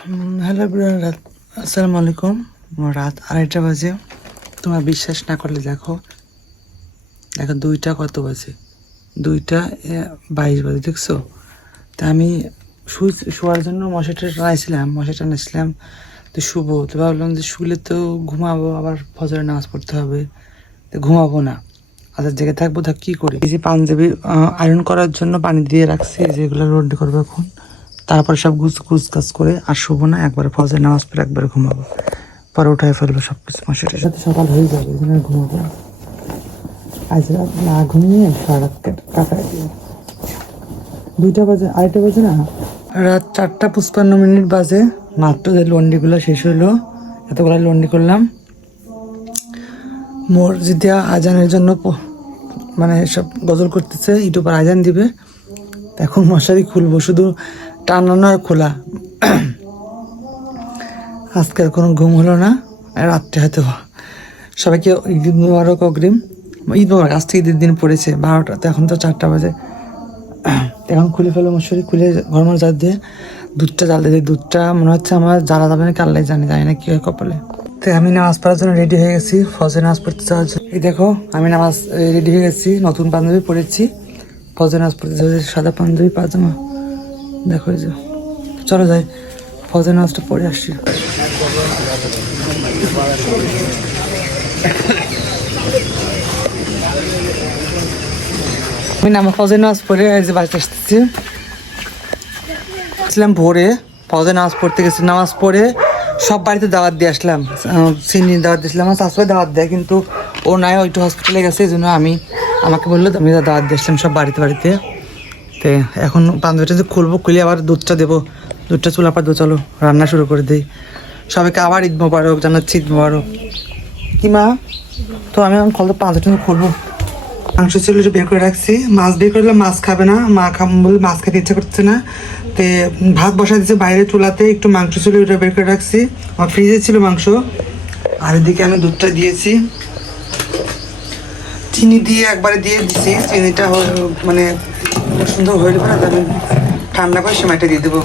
Hello everyone, আসসালামু আলাইকুম। রাত 2:30 বাজে। তোমরা বিশ্বাস না করলে দেখো দেখো 2টা কত বাজে, 2টা 22 বাজে, দেখছো? তা আমি শোয়ার জন্য মশারি টানাইছিলাম, তো শুবো, তো ভাবলাম যে শুলে তো ঘুমাবো, আবার ফজরের নামাজ পড়তে হবে, তো ঘুমাবো না, আদার জায়গায় থাকবো। কী করি, এই যে পাঞ্জাবি আয়রন করার জন্য পানি দিয়ে রাখছি, যেগুলো রোড করবো এখন। তারপরে সব গুছ করে আর শুবো না, একবারে ফজর নামাজ পড়ে একবারে ঘুমাবো, পরে উঠাই ফেলবো সব কিছু। মশারির সাথে সকাল হয়ে যাবে, এই জন্য ঘুমাবো। আজ রাত না ঘুমিয়ে সারা রাত কাটাই দিব। 2টা বাজে, 2:30 বাজে না, রাত 4:55 বাজে। মাত্র যে লন্ডিগুলো শেষ হলো, এতগুলো লন্ডি করলাম। মসজিদে আজানের জন্য মানে সব গজল করতেছে, ইউটিউবার আজান দিবে। এখন মশারি খুলবো, শুধু টানানো আর খোলা। আজকের কোনো ঘুম হলো না, রাত্রে হয়তো। সবাইকে ঈদ মুবারক, অগ্রিম ঈদ মুবারক। আজ থেকে ঈদের দিন পড়েছে 12টাতে, এখন তো 4টা বাজে। এখন খুলে ফেলো মশারি, খুলে গরম জাল দিয়ে দুধটা জাল দিয়ে, দুধটা মনে হচ্ছে আমার জ্বালা যাবে না, কাল্লাই জানি না কি হয় কপালে। তো আমি নামাজ পড়ার জন্য রেডি হয়ে গেছি, ফজর নামাজ পড়তে যাওয়ার জন্য। এই দেখো আমি নামাজ রেডি হয়ে গেছি, নতুন পাঞ্জাবি পরেছি, ফজর নামাজ পড়তে যাওয়া, সাদা পাঞ্জাবি পাজামা। দেখো এই যে, চলো যাই ফজর নামাজটা পড়ে আসছি। আমি ফজর নামাজ পড়ে এই যে বাড়িতে আসতেছি। আসলাম ভোরে, ফজর নামাজ পড়তে গেছি, নামাজ পড়ে সব বাড়িতে দাওয়াত দিয়ে আসলাম। সিনির দাওয়াত দিয়েছিলাম, আমার শাশুড়ি দাওয়াত দেয়, কিন্তু ও নাই, ওইটু হসপিটালে গেছে, এই জন্য আমাকে বললো আমি দাওয়াত দিয়ে আসলাম সব বাড়িতে। তো এখন পাঞ্জাবিটা খুলবো, খুলে আবার দুধটা দেবো, দুধটা চুলা পাত, চলো রান্না শুরু করে দিই। সবাইকে আবার ঈদ মোবারক জানাচ্ছি, ঈদ মোবারক। কি মা, তো আমি এখন পাঞ্জাবিটা খুলবো। মাংস ছিল বের করে রাখছি, মাছ বের করলে মাছ খাবে না, মা খাবো বলে মাছ খেতে ইচ্ছা করছে না। তো ভাত বসা দিচ্ছে বাইরে চুলাতে, একটু মাংস ছিল ওটা বের করে রাখছি, আমার ফ্রিজে ছিল মাংস। আর এদিকে আমি দুধটা দিয়েছি, চিনি দিয়ে একবারে দিয়ে দিছি। চিনিটা মানে সুন্দর হয়ে যাবে না, আমি ঠান্ডা করে সেমাইটা দিয়ে দেবো।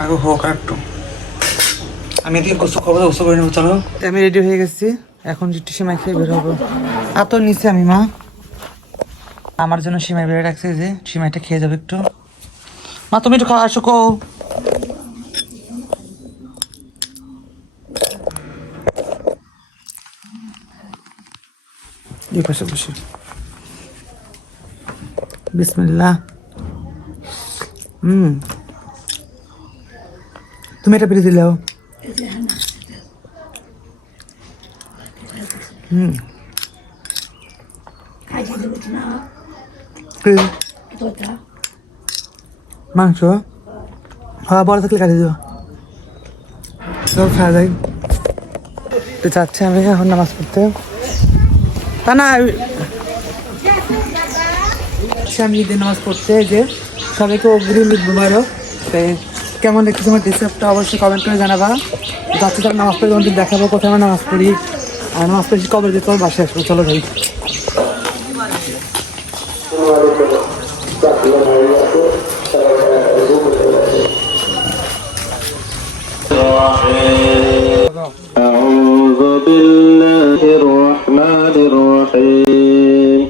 আর হোক আর একটু, আমি এদিকে গোসল করবো, গোসল করে নেবো। চলো আমি রেডি হয়ে গেছি, এখন একটু সেমাই খেয়ে বের হবো। আর তো নিচে আমি মা আমার জন্য সিমাই বেড়ে রাখছে, যে সিমাইটা খেয়ে যাবে একটু। মা তুমি একটু খাওয়া আসো কো। এই পাশে বসে, বিসমিল্লাহ। তুমি এটা বেরিয়ে দিলেও। মাংস বড় থাকলে কাটিয়ে দেবো, সব খাওয়া যায়। তো যাচ্ছি আমি এখন নামাজ পড়তে। তা না আমি ঈদের নামাজ পড়তে, যে সবাইকে অগ্রিম ঈদ মুবারক। কেমন দেখতে তোমার ডিসেপ্টটা অবশ্যই কমেন্ট করে জানাবা। যাচ্ছি তার নামাজ পড়ে তোমাদের দেখাবো কোথায় আমরা নামাজ পড়ি, আর নামাজ পড়েছি কবে যেতে হবে, বাসায় আসবো। চলো যাই। أعوذ بالله الرحمن الرحيم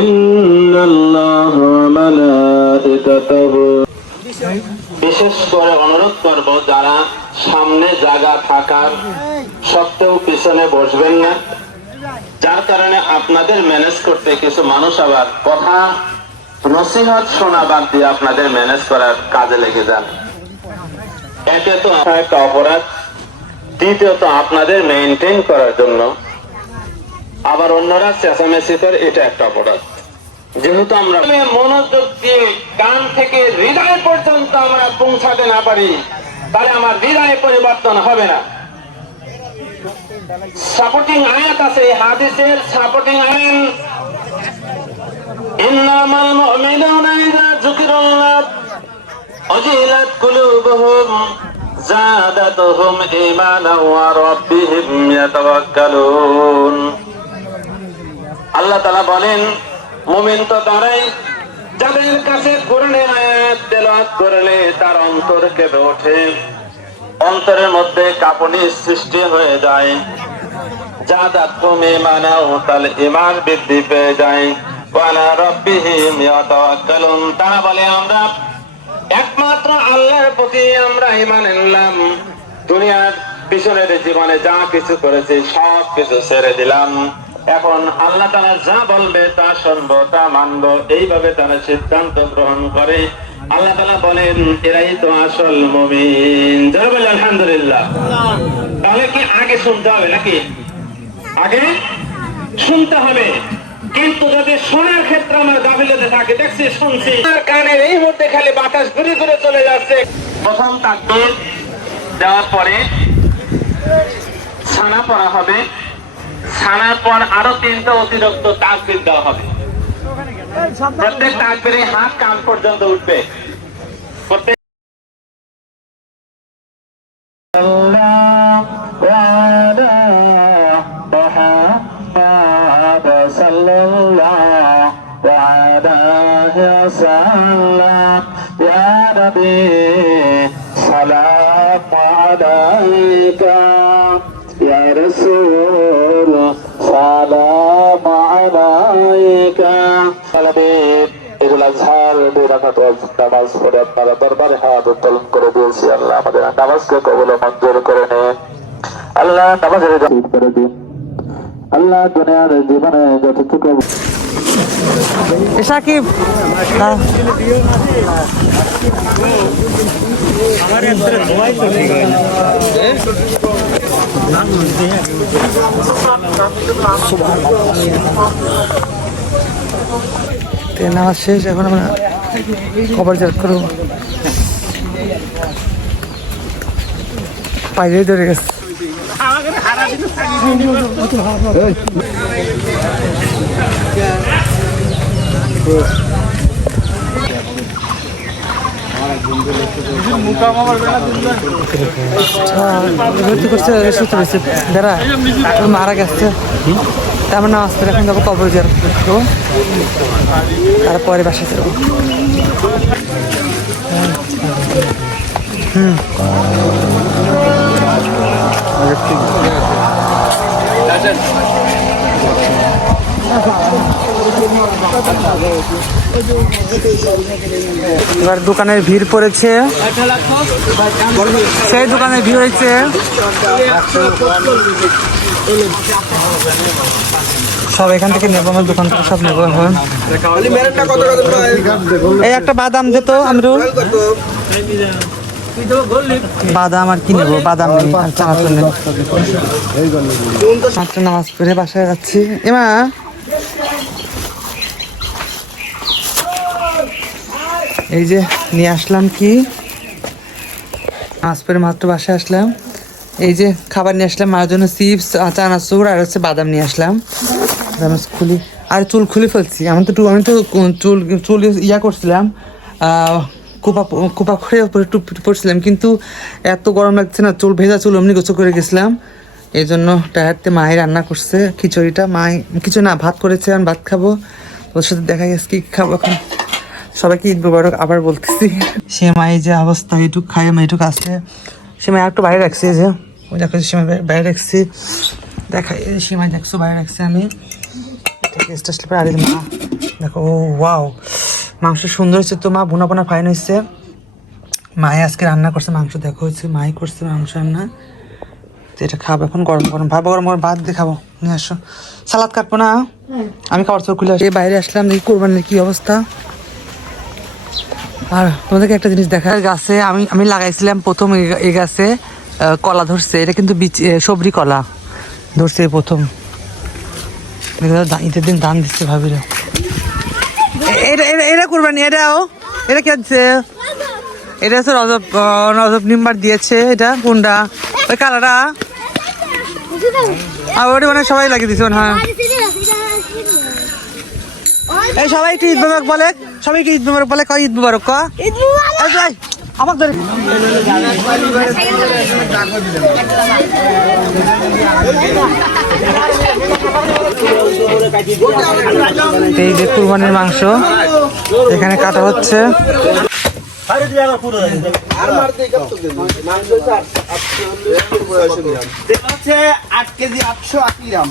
إن الله وملائكته বিশেষ করে অনুরোধ করব, যারা সামনে জায়গা থাকার সত্ত্বেও পিছনে বসবেন না, যার কারণে আপনাদের ম্যানেজ করতে কিছু মানুষ আবার কথা নসিহত শোনা বাদ দিয়ে আপনাদের ম্যানেজ করার কাজে লেগে যান। একে তো একটা অপরাধ, দ্বিতীয়ত আপনাদের মেইনটেইন করার জন্য আবার অন্যরা চেঁচামেচি করে, এটা একটা অপরাধ। যেহেতু আমরা মনোযোগ দিয়ে কান থেকে হৃদয় পর্যন্ত আমরা পৌঁছাতে না পারি, তাহলে আমার হৃদয়ে পরিবর্তন হবে না। সাপোর্টিং আয়াত আছে, হাদিসের সাপোর্টিং আয়াত, ইন্নামাল মুমিনুনা ইযা যুকিরাল্লাহ ওয়াজিলাত কুলুবুহুম যাদাতুহুম ঈমানান ওয়া রাব্বিহিম ইয়াতাওয়াক্কালুন। আল্লাহ তাআলা বলেন, মুমিন তো তারাই যাদের কাছে কোরআনের আয়াত তেলাওয়াত করলে তার অন্তর কেঁপে ওঠে, অন্তরের মধ্যে কাঁপুনি সৃষ্টি হয়ে যায়। যাদাতকুম ঈমানাও, তাহলে ঈমান বৃদ্ধি পেয়ে যায়। ওয়া আলা রাব্বিহিম ইয়াতাওয়াক্কালুন, তারা বলে আমরা একমাত্র আল্লাহর প্রতি আমরা ঈমান আনলাম, দুনিয়ার পিছনের জীবনে যা কিছু করেছি সব কিছু ছেড়ে দিলাম, এখন আল্লাহ তাআলা যা বলবে তা শুনবো, তা মানবো, এইভাবে তারা সিদ্ধান্ত গ্রহণ করে। আল্লাহ তাআলা বলেন এরাই তো আসল মুমিন। যারা বলে আলহামদুলিল্লাহ। তাহলে কি আগে শুনতে হবে নাকি? আগে শুনতে হবে, কিন্তু যদি শোনার ক্ষেত্রে আমার গাফিলতি থাকে, দেখছি শুনছি কানের এই মুহূর্তে খালি বাতাস ঘুরে ঘুরে চলে যাচ্ছে। প্রথম তাকবীর দেওয়ার পরে ছানা পড়া হবে, ছানার পর আরো 3টা অতিরিক্ত তাকবীর দেওয়া হবে। প্রত্যেক তাকবীরে হাত কান পর্যন্ত উঠবে। প্রত্যেক সালাম আলাইকা ইয়া রাসূল, সালাম আলাইকা। এগুলা ঝাল 2 রাকাত নামাজ পড়ে আপনারা দরবারে হাত উত্তোলন করে দিয়েছি। আল্লাহ আমাদের নামাজকে কবুল ও মঞ্জুর করে নেন। আল্লাহ নামাজের জাহিদ করে দিন। আল্লাহ দুনিয়ার জীবনে যতটুকু সাকিব নামাজ শেষ, এখন আমরা কবর জিয়ারত করবো। পাইলে ধরে গেছে। মারা গেছে, আমার নামাজ পড়ে এখন যাবো কবর জিয়ারত করবো, তারপরে বাসায় যাবো। এবার দোকানের ভিড় পড়েছে, সেই দোকানের ভিড় হয়েছে। সব এখান থেকে নেবো, আমার দোকান থেকে সব নেবো। এখন এই একটা বাদাম দিত আমরুল, বাদাম আর কি নেবো, বাদাম নেই আর চানাচুর নেই। মাত্র নামাজ পড়ে বাসায় যাচ্ছি। এমা এই যে নিয়ে আসলাম কি, নামাজ পড়ে মাত্র বাসায় আসলাম। এই যে খাবার নিয়ে আসলাম মার জন্য, চিপস, চানাচুর আর হচ্ছে বাদাম নিয়ে আসলাম। খুলি আর চুল খুলে ফেলছি। আমি তো চুল ইয়া করছিলাম, কোপা করে টুপ পড়ছিলাম, কিন্তু এত গরম লাগছে না, চুল ভেজা চুল অমনি গোছল করে গেছিলাম। এই জন্য টায়ারতে মায়ের রান্না করছে খিচুড়িটা, মায় কিছু না ভাত করেছে, আমি ভাত খাবো। ওর সাথে দেখা গেছে কি খাবো। এখন সবাইকে ঈদ মুবারক আবার বলতেছি। সে মায়ের যে অবস্থা, এইটুক খাই আমি, এইটুক আসছে। সে মায় একটু বাইরে রাখছি, যে ওই দেখো সে বাইরে রাখছি, দেখাই সে মায় দেখছো বাইরে রাখছি আমি। গেস্ট আসলে পরে আর মা দেখো, ও ওয়াও মাংস সুন্দর হয়েছে তো মা, বোনা বোনা ফাইন হয়েছে। মায়ে আজকে রান্না করছে মাংস, দেখো হচ্ছে মাই করছে মাংস রান্না। তো এটা খাবো এখন, গরম গরম ভাবো, গরম গরম ভাত দিয়ে খাবো। নিয়ে আসো, সালাদ কাটবো না, আমি খাবার তো খুলে আসি। বাইরে আসলাম, দেখি কোরবানির কি অবস্থা। আর তোমাদেরকে একটা জিনিস দেখা, গাছে আমি লাগাইছিলাম প্রথম এই গাছে কলা ধরছে, এটা কিন্তু সবরি কলা ধরছে প্রথম। ঈদের দিন দান দিচ্ছে ভাবিরা, এটা কোরবানি, এটা কি আছে, এটা হচ্ছে রজব নিম্বার দিয়েছে। এটা কোনটা, ওই কালারটা, আর ওটা মানে সবাই লাগিয়ে দিচ্ছে মনে হয়। এই সবাই একটু ঈদ মুবারক বলে, সবাই একটু ঈদ মুবারক বলে, কয় ঈদ মুবারক, এই যে কুরবানির মাংস এখানে কাটা হচ্ছে। হচ্ছে 8 কেজি 880 গ্রাম।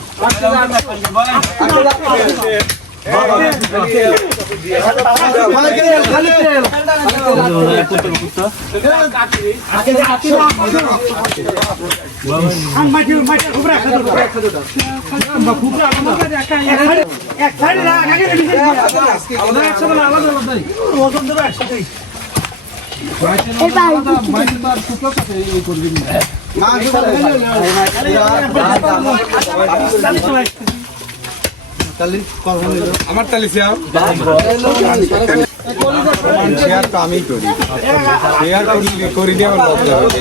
আমার তালি শেয়ার শেয়ার তো আমি করি শেয়ার করি দিয়ে আমার মজা হবে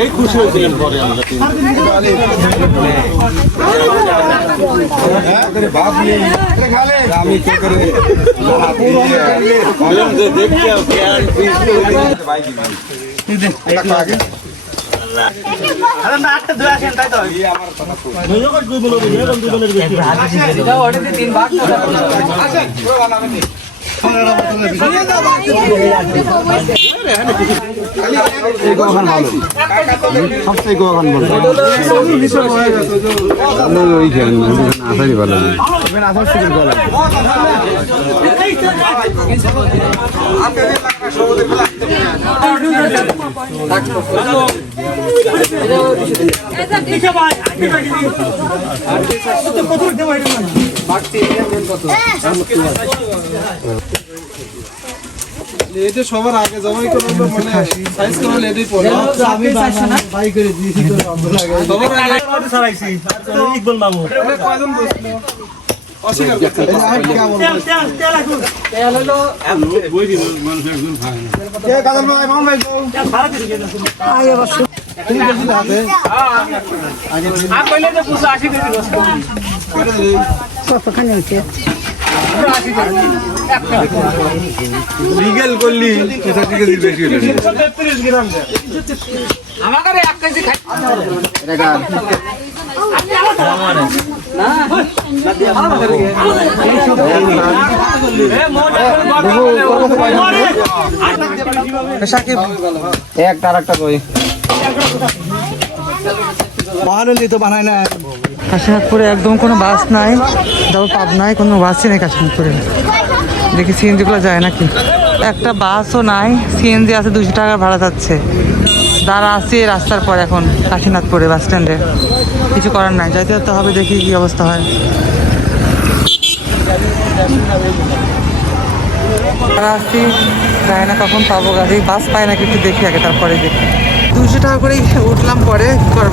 এই খুশি হয়েছিলেন পরে আমরা ভাব নেই আমি কে করে দেখতে সবচেয়ে গোয়াখান বলবো ওই খেলেন আসারই ভালো এটা সবার আগে জমাই করে মানে সাইজ করে লেডি পড়ে আমি ভাই করে দিয়েছি তো সবার আগে সারাইছি ইকবাল মামু কয়জন বসছিল অস্বীকার করতে তেল হলো বই দিন মানুষ একজন ভাই কে কাদম ভাই মামু ভাই ভাড়া দিতে গেছে আগে বস তুমি বলছিলে হাতে আগে আপ কইলে যে 80 কেজি বস কতখানি হচ্ছে লিগ্যাল করলি 60 কেজি বেশি হলো 333 গ্রাম আমাদের 1 কেজি খাই এটা সাকিব একটা আরেকটা কই মহানলি তো বানায় না কাশীনাথপুরে একদম কোনো বাস নাই, তারপর পাবনায় কোনো বাসই নেই কাশীনাথপুরে। দেখি সিএনজিগুলো যায় নাকি, একটা বাসও নাই। সিএনজি আছে 200 টাকা ভাড়া যাচ্ছে। দাঁড়া আছে রাস্তার পর এখন কাশীনাথপুরে বাস স্ট্যান্ডে, কিছু করার নাই, যাইতে যেতে হবে। দেখি কি অবস্থা হয়। আসছি, যায় না কখন পাবো গাড়ি, বাস পায় নাকি একটু দেখি আগে, তারপরে দেখি। 200 টাকা করেই উঠলাম, পরে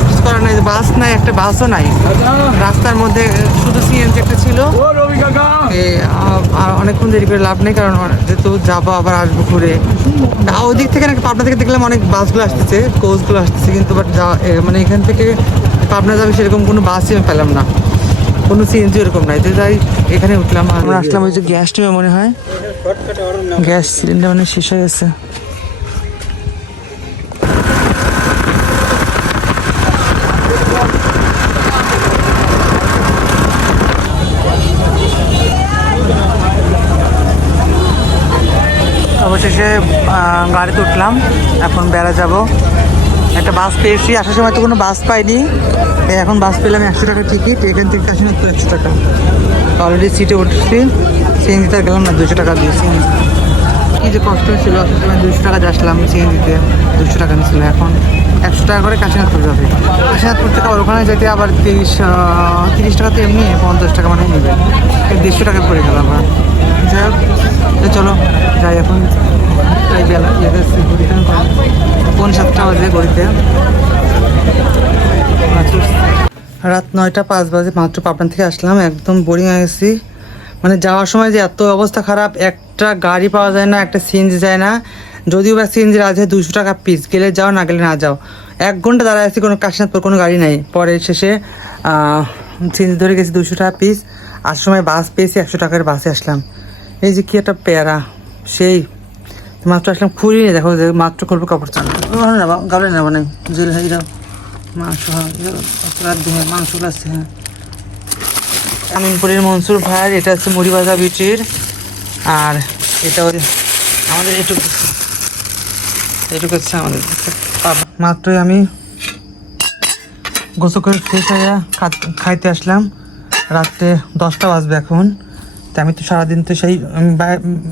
কিছু করার নাই, বাস নাই, একটা বাসও নাই রাস্তার মধ্যে, শুধু সিএনজি একটা ছিল। আর অনেকক্ষণ দেরি করে লাভ নেই, কারণ যেহেতু যাবো আবার আসবো ঘুরে। ওদিক থেকে নাকি পাবনা থেকে দেখলাম অনেক বাসগুলো আসতেছে, কোচগুলো আসতেছে, কিন্তু বাট মানে এখান থেকে পাবনা যাবে সেরকম কোনো বাসই আমি পেলাম না, কোনো সিএনজি এরকম নাই। তো যাই এখানে উঠলাম। আমরা আসলাম ওই যে গ্যাস টিমে, মনে হয় গ্যাস সিলিন্ডার মানে শেষ হয়ে গেছে। অবশেষে গাড়িতে উঠলাম, এখন বেড়া যাব। একটা বাস পেয়েছি, আসার সময় তো কোনো বাস পাইনি, এখন বাস পেলাম। 100 টাকা টিকিট, এখান থেকে কাশীনাথপুর 100 টাকা। অলরেডি সিটে উঠছি, সিএনজিতে গেলাম না, 200 টাকা দিয়ে সিএনজি। কী যে কষ্ট ছিল, আসার সময় 200 টাকা আসলাম, সিএনজিতে 200 টাকা নিয়েছিল। এখন 100 টাকা করে কাশীনাথপুর যাবে। কাশীনাথপুর থেকে ওখানে যেতে আবার 30 টাকা তো এমনি, 50 টাকা মানে নেবে, 150 টাকা পড়ে গেল আবার। যাই হোক, চলো যাই এখন। তাই বেলা কোন 7টা বাজে ঘড়িতে, রাত 9:05 বাজে। মাত্র পাবনা থেকে আসলাম, একদম বোরিং হয়ে গেছি। মানে যাওয়ার সময় যে এত অবস্থা খারাপ, একটা গাড়ি পাওয়া যায় না, একটা সিএনজি যায় না। যদিও বা সিএনজির আছে 200 টাকা পিস, গেলে যাও না গেলে না যাও। 1 ঘন্টা দাঁড়ায় আছি, কোনো কাশীনাথপুর কোনো গাড়ি নাই। পরে শেষে সিএনজি ধরে গেছি 200 টাকা পিস। আসার সময় বাস পেয়েছি, 100 টাকার বাসে আসলাম। এই যে কি একটা প্যারা, সেই মাত্র আসলাম খুঁড়ি নিয়ে দেখো যে মাত্র করবো কাপড় চান গাবলে নেবো নাই জেল হাইরা মাংস রাত দিয়ে মাংসগুলো আছে। হ্যাঁ আমিনপুরের মনসুর ভাই, এটা হচ্ছে মুড়ি ভাজা বিটির, আর এটা ওই আমাদের এটুকু হচ্ছে আমাদের মাত্রই আমি গোসল করে ফ্রেশ হয়ে খাইতে আসলাম। রাত্রে 10টা বাজবে এখন। তো আমি তো সারাদিন তো সেই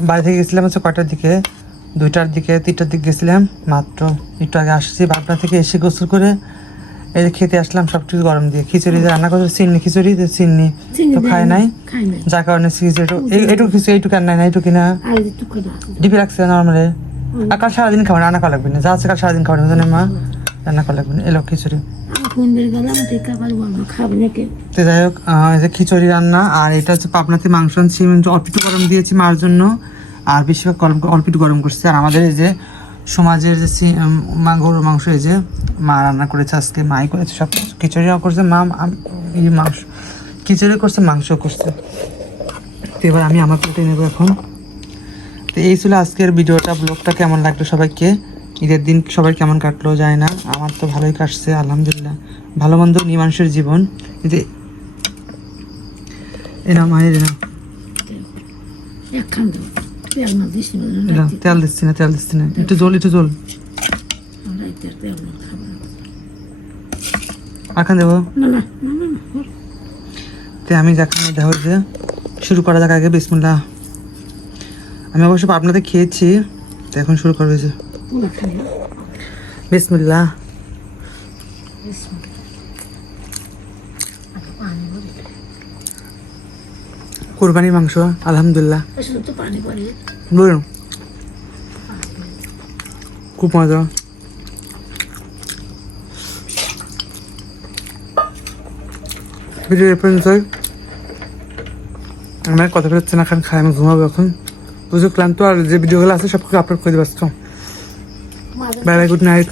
বাড়ি থেকে গেছিলাম হচ্ছে কয়টার দিকে, 2টার দিকে 3টার দিকে গেছিলাম, মাত্র একটু আগে আসছি। বাপনা থেকে এসে গোসল করে এই যে খেতে আসলাম সব কিছু গরম দিয়ে। খিচুড়ি রান্না করছে চিন্নি খিচুড়ি, চিন্নি তো খায় নাই, যার কারণে এইটুকু খিচুড়ি এইটুকু আর নাই না এইটুকু না ডিপে রাখছে নর্মালে। আর কাল সারাদিন খাবার রান্না করা লাগবে না, যা আছে কাল সারাদিন খাবার জানে মা, রান্না করা লাগবে না। এলো খিচুড়ি। তো যাই হোক যে খিচুড়ি রান্না, আর এটা হচ্ছে পাবনাতে মাংস আনছি, অল্প একটু গরম দিয়েছি মার জন্য, আর বেশিরভাগ অল্প একটু গরম করছে। আর আমাদের এই যে সমাজের যে গরুর মাংস এই যে মা রান্না করেছে আজকে, মাই করেছে সব কিছু, খিচুড়িও করছে মা, এই মাংস খিচুড়ি করছে, মাংস করছে। তো এবার আমি আমার প্লেটে নেবো এখন। তো এই ছিল আজকের ভিডিওটা। ব্লগটা কেমন লাগলো সবাইকে, ঈদের দিন সবাই কেমন কাটলো যায় না, আমার তো ভালোই কাটছে আলহামদুলিল্লাহ। ভালো মন্দ নিয়ে মানুষের জীবন। যে এরা মায়ের এরা তেল দিচ্ছি না, একটু জল আখান দেবো। তো আমি দেখার মধ্যে হচ্ছে শুরু করা যাক আগে বিসমিল্লাহ। আমি অবশ্য আপনাদের খেয়েছি, তো এখন শুরু করবে যে বিসমিল্লাহ। কুরবানির মাংস আলহামদুলিল্লাহ, বলুন খুব মজা। ভিডিও রেফারেন্স হয় আমার কথা হচ্ছে না, খান খাই আমি ঘুমাবো এখন, বুঝো ক্লান্ত। আর যে ভিডিওগুলো আছে সব কিছু আপলোড করে দেবো। Bye bye, good night.